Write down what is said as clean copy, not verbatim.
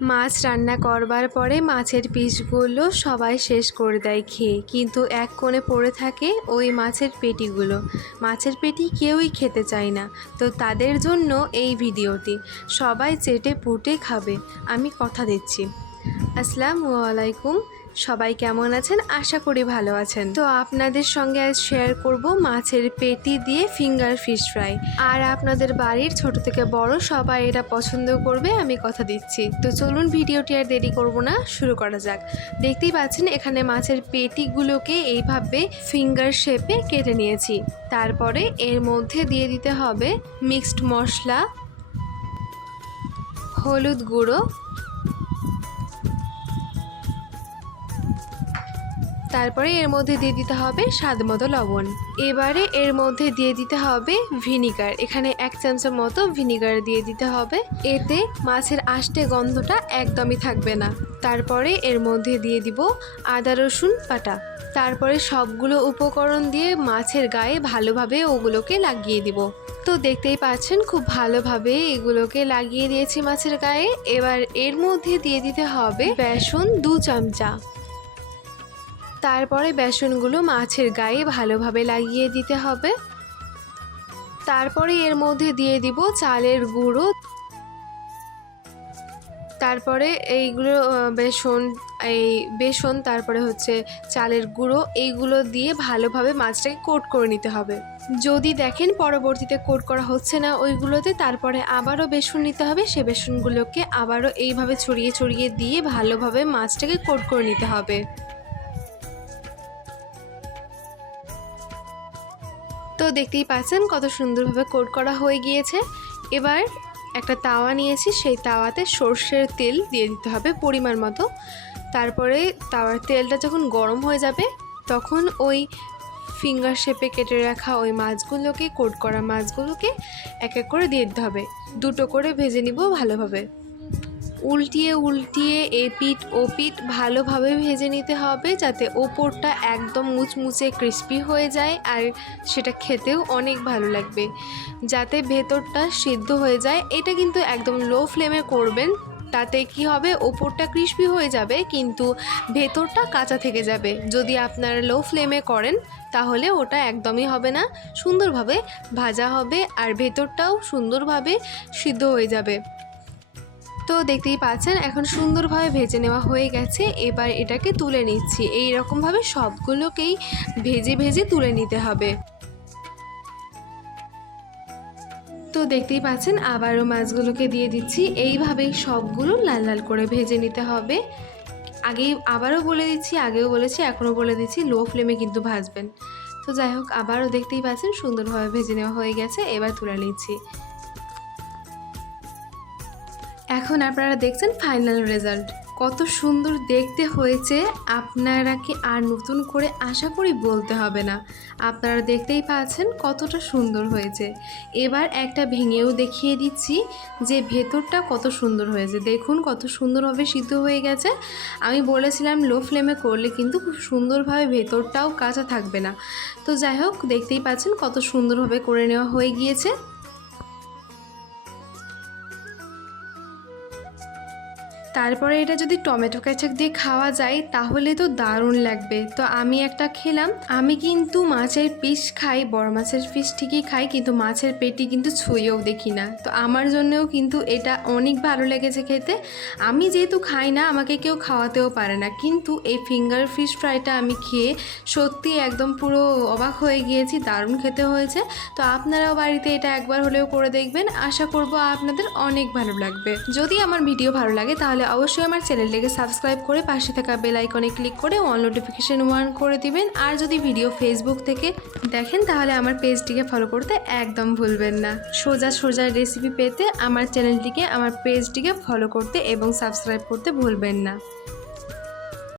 মাছ রান্না করবার পরে মাছের পিসগুলো সবাই শেষ করে দেয় খেয়ে, কিন্তু এক কোণে পড়ে থাকে ওই মাছের পেটিগুলো। মাছের পেটি কেউই খেতে চায় না, তো তাদের জন্য এই ভিডিওটি। সবাই চেটে পুটে খাবে, আমি কথা দিচ্ছি। আসসালামু আলাইকুম, সবাই কেমন আছেন? আশা করি ভালো আছেন। তো আপনাদের সঙ্গে আজ শেয়ার করব মাছের পেটি দিয়ে ফিঙ্গার ফিশ ফ্রাই। আর আপনাদের বাড়ির ছোট থেকে বড় সবাই এটা পছন্দ করবে, আমি কথা দিচ্ছি। তো চলুন ভিডিওটি আর দেরি করব না, শুরু করা যাক। দেখতেই পাচ্ছেন এখানে মাছের পেটিগুলোকে এইভাবে ফিঙ্গার শেপে কেটে নিয়েছি। তারপরে এর মধ্যে দিয়ে দিতে হবে মিক্সড মশলা, হলুদ গুঁড়ো, তারপরে এর মধ্যে দিয়ে দিতে হবে স্বাদ মতো লবণ। এবারে এর মধ্যে দিয়ে দিতে হবে ভিনিগার। এখানে 1 চামচের মতো ভিনিগার দিয়ে দিতে হবে, এতে মাছের আষ্টে গন্ধটা একদমই থাকবে না। তারপরে এর মধ্যে দিয়ে দিব আদা রসুন বাটা। তারপরে সবগুলো উপকরণ দিয়ে মাছের গায়ে ভালোভাবে ওগুলোকে লাগিয়ে দিব। তো দেখতেই পাচ্ছেন খুব ভালোভাবে এগুলোকে লাগিয়ে দিয়েছি মাছের গায়ে। এবার এর মধ্যে দিয়ে দিতে হবে বেসন 2 চামচা। তারপরে বেসনগুলো মাছের গায়ে ভালোভাবে লাগিয়ে দিতে হবে। তারপরে এর মধ্যে দিয়ে দিব চালের গুঁড়ো। তারপরে এইগুলো বেসন তারপরে হচ্ছে চালের গুঁড়ো, এইগুলো দিয়ে ভালোভাবে মাছটাকে কোট করে নিতে হবে। যদি দেখেন পরবর্তীতে কোট করা হচ্ছে না ওইগুলোতে, তারপরে আবারও বেসন নিতে হবে। সে বেসনগুলোকে আবারও এইভাবে ছড়িয়ে ছড়িয়ে দিয়ে ভালোভাবে মাছটাকে কোট করে নিতে হবে। তো দেখতেই পাচ্ছেন কত সুন্দরভাবে কোট করা হয়ে গিয়েছে। এবার একটা তাওয়া নিয়েছি, সেই তাওয়াতে সর্ষের তেল দিয়ে দিতে হবে পরিমাণ মতো। তারপরে তাওয়ার তেলটা যখন গরম হয়ে যাবে তখন ওই ফিঙ্গার শেপে কেটে রাখা ওই মাছগুলোকে, কোট করা মাছগুলোকে এক এক করে দিয়ে দিতে হবে। 2টো করে ভেজে নিব ভালোভাবে। উল্টিয়ে উল্টিয়ে এপিঠ ওপিঠ ভালোভাবে ভেজে নিতে হবে, যাতে ওপরটা একদম মুচমুচে ক্রিস্পি হয়ে যায় আর সেটা খেতেও অনেক ভালো লাগবে। যাতে ভেতরটা সিদ্ধ হয়ে যায়, এটা কিন্তু একদম লো ফ্লেমে করবেন। তাতে কি হবে, ওপরটা ক্রিস্পি হয়ে যাবে কিন্তু ভেতরটা কাঁচা থেকে যাবে। যদি আপনারা লো ফ্লেমে করেন তাহলে ওটা একদমই হবে না, সুন্দরভাবে ভাজা হবে আর ভেতরটাও সুন্দরভাবে সিদ্ধ হয়ে যাবে। তো দেখতেই পাচ্ছেন এখন সুন্দরভাবে ভেজে নেওয়া হয়ে গেছে। এবার এটাকে তুলে নিচ্ছি। এই রকমভাবে সবগুলোকেই ভেজে ভেজে তুলে নিতে হবে। তো দেখতেই পাচ্ছেন আবারও মাছগুলোকে দিয়ে দিচ্ছি। এইভাবেই সবগুলো লাল লাল করে ভেজে নিতে হবে। আবারও বলে দিচ্ছি, আগেও বলেছি, এখনও বলে দিচ্ছি, লো ফ্লেমে কিন্তু ভাজবেন। তো যাই হোক, আবারও দেখতেই পাচ্ছেন সুন্দরভাবে ভেজে নেওয়া হয়ে গেছে। এবার তুলে নিচ্ছি। এখন আপনারা দেখছেন ফাইনাল রেজাল্ট, কত সুন্দর দেখতে হয়েছে। আপনারা কি আর নতুন করে আশা করি বলতে হবে না, আপনারা দেখতেই পাচ্ছেন কতটা সুন্দর হয়েছে। এবার একটা ভেঙেও দেখিয়ে দিচ্ছি যে ভেতরটা কত সুন্দর হয়েছে। দেখুন কত সুন্দরভাবে সিদ্ধ হয়ে গেছে। আমি বলেছিলাম লো ফ্লেমে করলে কিন্তু খুব সুন্দরভাবে ভেতরটাও কাঁচা থাকবে না। তো যাই হোক, দেখতেই পাচ্ছেন কত সুন্দরভাবে করে নেওয়া হয়ে গিয়েছে। তারপরে এটা যদি টমেটো কেচাপ দিয়ে খাওয়া যায় তাহলে তো দারুণ লাগবে। তো আমি একটা খেলাম। আমি কিন্তু মাছের পিস খাই, বড় মাছের পিস ঠিকই খাই, কিন্তু মাছের পেটি কিন্তু ছুঁয়েও দেখি না। তো আমার জন্যও কিন্তু এটা অনেক ভালো লেগেছে খেতে। আমি যেহেতু খাই না, আমাকে কেউ খাওয়াতেও পারে না, কিন্তু এই ফিঙ্গার ফিশ ফ্রাইটা আমি খেয়ে সত্যি একদম পুরো অবাক হয়ে গিয়েছি। দারুণ খেতে হয়েছে। তো আপনারাও বাড়িতে এটা একবার হলেও করে দেখবেন, আশা করব আপনাদের অনেক ভালো লাগবে। যদি আমার ভিডিও ভালো লাগে তাহলে অবশ্যই আমার চ্যানেলটিকে সাবস্ক্রাইব করে পাশে থাকা বেল আইকনে ক্লিক করে অল নোটিফিকেশন অন করে দিবেন। আর যদি ভিডিও ফেসবুক থেকে দেখেন তাহলে আমার পেজটিকে ফলো করতে একদম ভুলবেন না। সোজা সোজা রেসিপি পেতে আমার চ্যানেলটিকে, আমার পেজটিকে ফলো করতে এবং সাবস্ক্রাইব করতে ভুলবেন না।